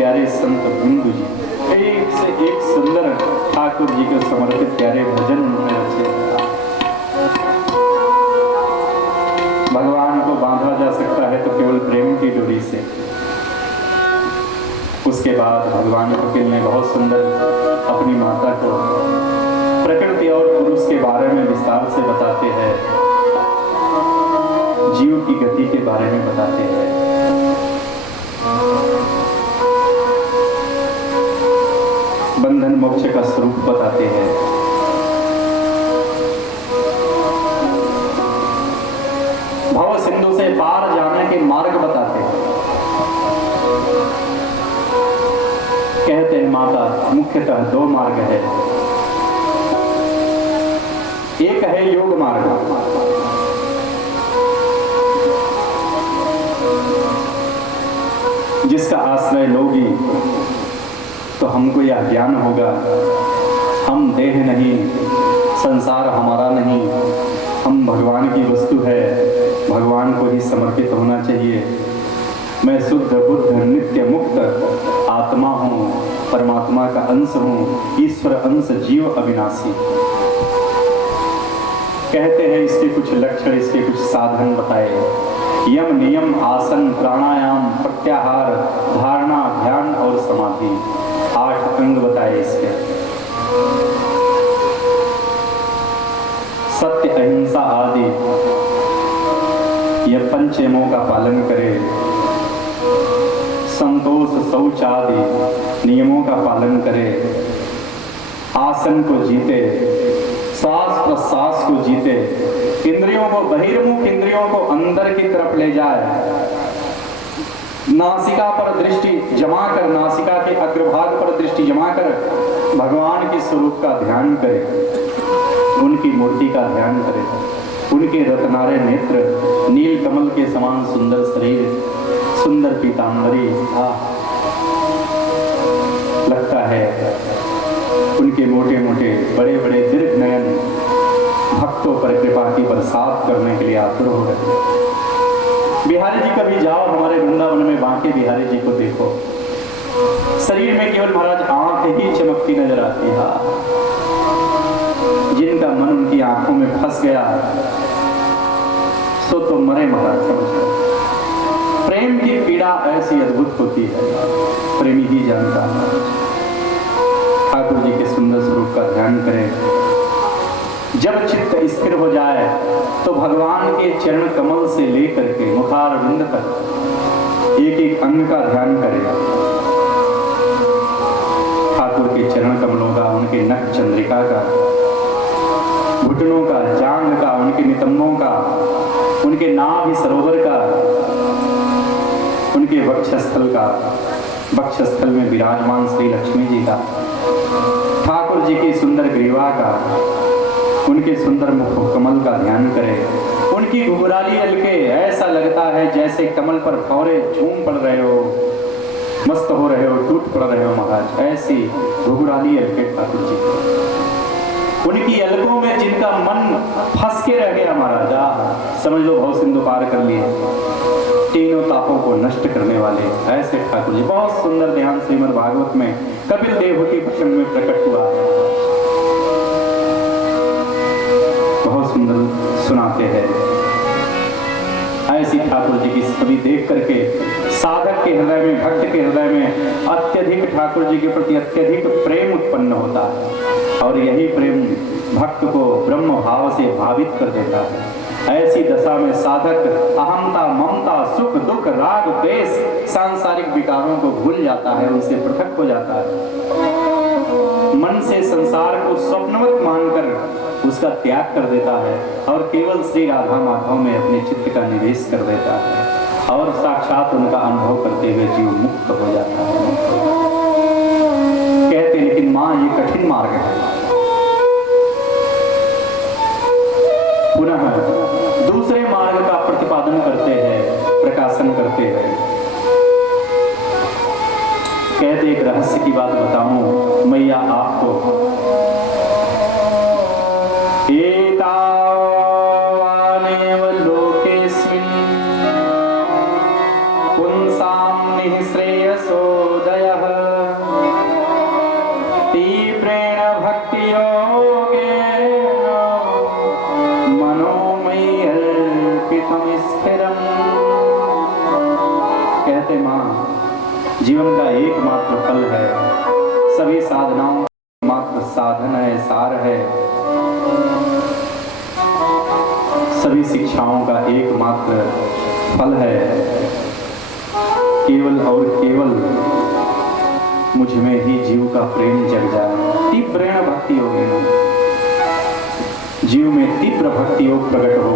प्यारे संत बिंदु जी एक से एक सुंदर ठाकुर जी को समर्पित प्यारे भजन उन्होंने रचे। भगवान को बांधा जा सकता है तो केवल प्रेम की डोरी से। उसके बाद भगवान कपिल ने बहुत सुंदर अपनी माता को प्रकृति और पुरुष के बारे में विस्तार से बताते हैं, जीव की गति के बारे में बताते हैं। बंधन मोक्ष का स्वरूप बताते हैं। भव सिंधु से पार जाने के मार्ग बताते हैं। कहते हैं माता मुख्यतः दो मार्ग है, एक है योग मार्ग, जिसका आश्रय लोगी तो हमको यह ज्ञान होगा हम देह नहीं, संसार हमारा नहीं, हम भगवान की वस्तु है, भगवान को ही समर्पित होना चाहिए। मैं शुद्ध बुद्ध नित्य मुक्त आत्मा हूँ, परमात्मा का अंश हूँ, ईश्वर अंश जीव अविनाशी। कहते हैं इसके कुछ लक्षण, इसके कुछ साधन बताए। यम नियम आसन प्राणायाम प्रत्याहार धारणा ध्यान और समाधि, 8 अंग बताए इसके। सत्य अहिंसा आदि यह पंचेमों का पालन करे, संतोष शौच आदि नियमों का पालन करे, आसन को जीते, श्वास प्रश्वास को जीते, इंद्रियों को बहिर्मुख इंद्रियों को अंदर की तरफ ले जाए, नासिका पर दृष्टि जमा कर, नासिका के अग्रभाग पर दृष्टि जमा कर भगवान के स्वरूप का ध्यान करे, उनकी मूर्ति का ध्यान करे, उनके रत्नारे नेत्र, नील कमल के समान सुंदर शरीर, सुंदर पीतांबरी, लगता है उनके मोटे मोटे बड़े बड़े दीर्घ नयन भक्तों पर कृपा की बरसात करने के लिए आतुर हो रहे। बिहारी जी कभी जाओ हमारे वृंदावन में, बांके बिहारी जी को देखो, शरीर में केवल महाराज आंख ही चमकती नजर आती है। जिनका मन उनकी आंखों में फंस गया सो तो मरे महाराज समझो। प्रेम की पीड़ा ऐसी अद्भुत होती है, प्रेमी ही जानता है। ठाकुर जी के सुंदर स्वरूप का ध्यान करें। जब चित्त स्थिर हो जाए तो भगवान के चरण कमल से लेकर के मुखार बिंद तक एक एक अंग का ध्यान करें। ठाकुर के चरण कमलों का, उनके नख चंद्रिका का, घुटनों का, जांग का, उनके नितंबों का, उनके नाभि सरोवर का, उनके वक्षस्थल का, वक्षस्थल में विराजमान श्री लक्ष्मी जी का, ठाकुर जी की सुंदर ग्रीवा का, उनके सुंदर मुख कमल का ध्यान करें। उनकी घुघराली अलके ऐसा लगता है जैसे कमल पर फौरे झूम पड़ रहे हो, मस्त हो रहे हो, टूट पड़ रहे हो महाराज, ऐसी घुघराली अलके ठाकुर जी। उनकी अलकों में जिनका मन फंस के रह गया महाराज, समझ लो भव सिंधु पार कर लिए, तीनों तापों को नष्ट करने वाले ऐसे ठाकुर जी। बहुत सुंदर ध्यान श्रीमद् भागवत में कपिल देव के प्रसंग में प्रकट हुआ है, बहुत सुंदर सुनाते हैं। ऐसी ठाकुर जी की छवि देख करके साधक के हृदय में, भक्त के हृदय में अत्यधिक ठाकुर जी के प्रति अत्यधिक प्रेम उत्पन्न होता है, और यही प्रेम भक्त को ब्रह्म भाव से भावित कर देता है। ऐसी दशा में साधक अहंता, ममता, सुख, दुख, राग, द्वेष, सांसारिक विकारों को भूल जाता है, उनसे पृथक हो जाता है। मन से संसार को स्वप्नवत मानकर उसका त्याग कर देता है और केवल श्री राधा माधव में अपने चित्त का निवेश कर देता है, और साक्षात उनका अनुभव करते हुए जीव मुक्त हो जाता है। कहते लेकिन माँ ये कठिन मार्ग है। पुनः दूसरे मार्ग का प्रतिपादन करते हैं, प्रकाशन करते हैं। कहते एक रहस्य की बात बताऊं मैया आपको, एतावानेव लोकेस्मिन् पुंसां निःश्रेयसोदयः योगेन मनोमयी अल्पितम स्थिरम। कहते मां, जीवन का एकमात्र फल है, सभी साधनाओं का मात्र साधन है, सार है, सभी शिक्षाओं का एकमात्र फल है, केवल और केवल मुझ में ही जीव का प्रेम जग जाए। तीव्र भक्ति होगी, जीव में तीव्र भक्ति योग प्रकट हो।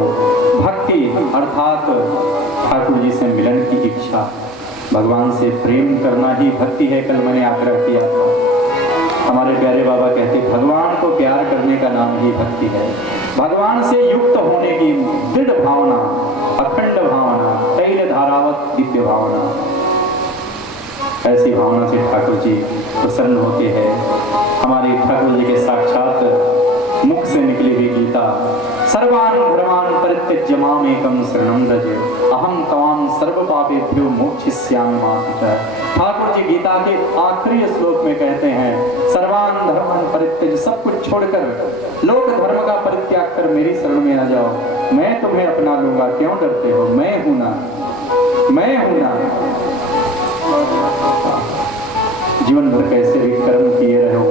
भक्ति अर्थात ठाकुर जी से मिलन की इच्छा, भगवान से प्रेम करना ही भक्ति है। कल मैंने आग्रह किया था, हमारे प्यारे बाबा कहते भगवान को प्यार करने का नाम ही भक्ति है। भगवान से युक्त होने की दृढ़ भावना, अखंड भावना, तैल धारावत दिव्य भावना, ऐसी भावना से ठाकुर जी प्रसन्न होते हैं। हमारे ठाकुर जी के साक्षात मुख से निकली हुई गीता, सर्वान् धर्मान् परित्यज्य मामेकं शरणं व्रज अहम त्वां सर्व पापेभ्यो मोक्षयिष्यामि मा शुचः। ठाकुर जी गीता के आखिरी श्लोक में कहते हैं, सर्वान् धर्मान् परित्यज्य, सब कुछ छोड़कर लोक धर्म का परित्याग कर मेरी शरण में आ जाओ, मैं तुम्हें अपना लूंगा, क्यों डरते हो, मैं हूं ना, मैं हूं ना। जीवन भर कैसे भी कर्म किए रहो,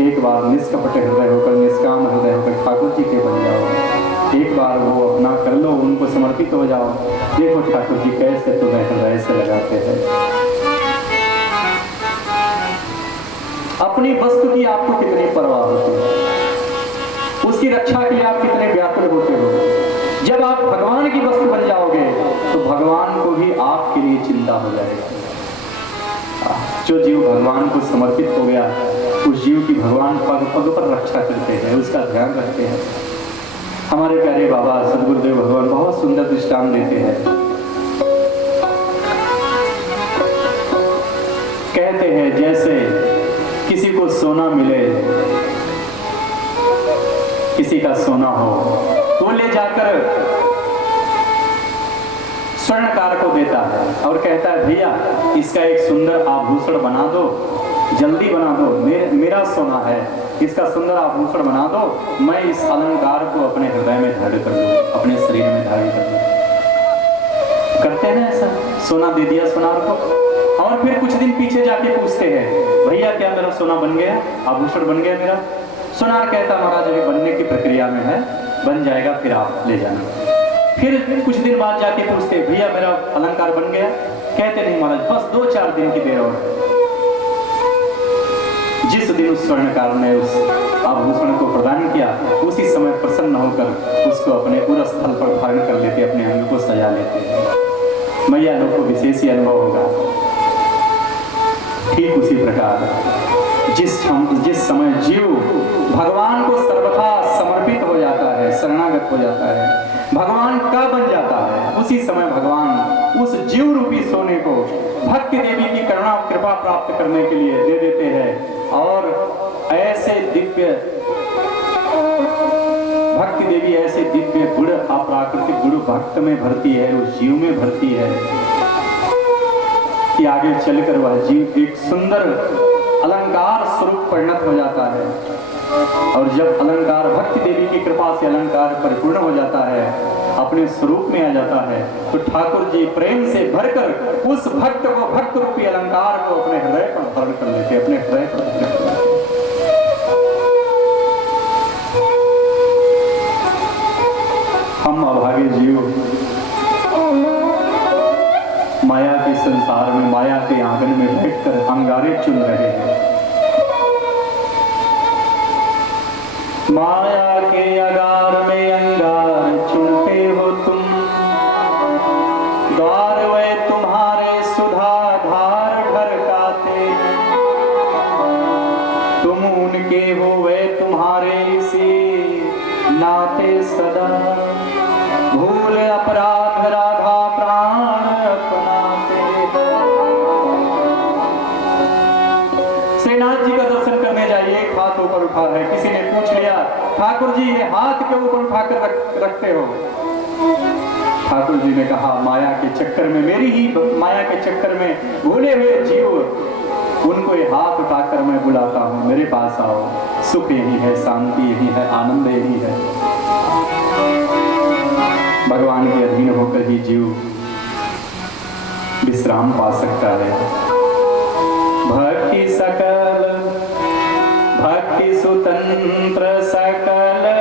एक बार निष्कपट हृदय होकर, निष्काम हृदय होकर ठाकुर जी के बन जाओ, एक बार वो अपना कर लो, उनको समर्पित हो जाओ। देखो ठाकुर जी कैसे तुम्हें हृदय से लगाते हैं। अपनी वस्तु की आपको कितनी परवाह होती है, उसकी रक्षा के लिए आप कितने व्याकुल होते हो। जब आप भगवान की वस्तु बन जाओगे तो भगवान को भी आपके लिए चिंता हो जाएगी। जो जीव भगवान को समर्पित हो गया, उस जीव की भगवान पग पग पर रक्षा करते हैं, उसका ध्यान रखते हैं। हमारे प्यारे बाबा सदगुरुदेव भगवान बहुत सुंदर दृष्टांत देते हैं। कहते हैं जैसे किसी को सोना मिले, किसी का सोना हो तो ले जाकर स्वर्णकार को देता है और कहता है भैया इसका एक सुंदर आभूषण बना दो, जल्दी बना दो, मेरा सोना है, इसका सुंदर आभूषण बना दो, मैं इस अलंकार को अपने हृदय में धारण कर लूं, अपने शरीर में धारण कर लूं। करते हैं ना ऐसा, सोना दे दिया सोनार को और फिर कुछ दिन पीछे जाके पूछते हैं भैया क्या मेरा सोना बन गया, आभूषण बन गया मेरा। सोनार कहता महाराज अभी बनने की प्रक्रिया में है, बन जाएगा फिर आप ले जाना। फिर कुछ दिन बाद जाके पूछते भैया मेरा अलंकार बन गया, कहते नहीं महाराज बस 2-4 दिन की देर और है। जिस दिन उस स्वर्णकार ने उस आभूषण को प्रदान किया, उसी समय प्रसन्न होकर उसको अपने उर स्थल पर धारण कर लेते, अपने अंग को सजा लेते। मैया लोग को विशेष ही अनुभव होगा। ठीक उसी प्रकार जिस समय जीव भगवान को सर्वथा समर्पित हो जाता है, शरणागत हो जाता है, भगवान का बन जाता है, उसी समय भगवान उस जीव रूपी सोने को भक्ति देवी की करुणा कृपा प्राप्त करने के लिए दे देते हैं। और ऐसे दिव्य भक्ति देवी ऐसे दिव्य गुण, अप्राकृतिक गुण भक्त में भरती है, उस जीव में भरती है कि आगे चलकर वह जीव एक सुंदर अलंकार स्वरूप परिणत हो जाता है। और जब अलंकार भक्ति देवी की कृपा से अलंकार परिपूर्ण हो जाता है, अपने स्वरूप में आ जाता है, तो ठाकुर जी प्रेम से भरकर उस भक्त को, भक्त रूपी अलंकार को अपने हृदय पर धारण कर लेते, अपने हृदय पर। हम अभागे जीव माया के संसार में, माया के आंगन में बैठकर अंगारे चुन रहे हैं। माया के अगार में अंगार चुनते हो तुम, द्वार वे तुम्हारे सुधा धार ढरकाते, तुम उनके हो वे तुम्हारे से नाते सदा, भूल अपराध राधा प्राण अपनाते। श्रीनाथ जी का दर्शन करने जाइए, एक हाथ ऊपर उठा है, किसी ने पूछ लिया ठाकुर जी ये हाथ के ऊपर उठाकर रखते हो। ठाकुर जी ने कहा माया के चक्कर में, मेरी ही माया के चक्कर में भूले हुए जीव उनको ये हाथ उठाकर मैं बुलाता हूँ, मेरे पास आओ। सुख यही है, शांति यही है, आनंद यही है। भगवान के अधीन होकर ही जीव विश्राम पा सकता है। भक्ति सकल भक्ति स्वतंत्र सकल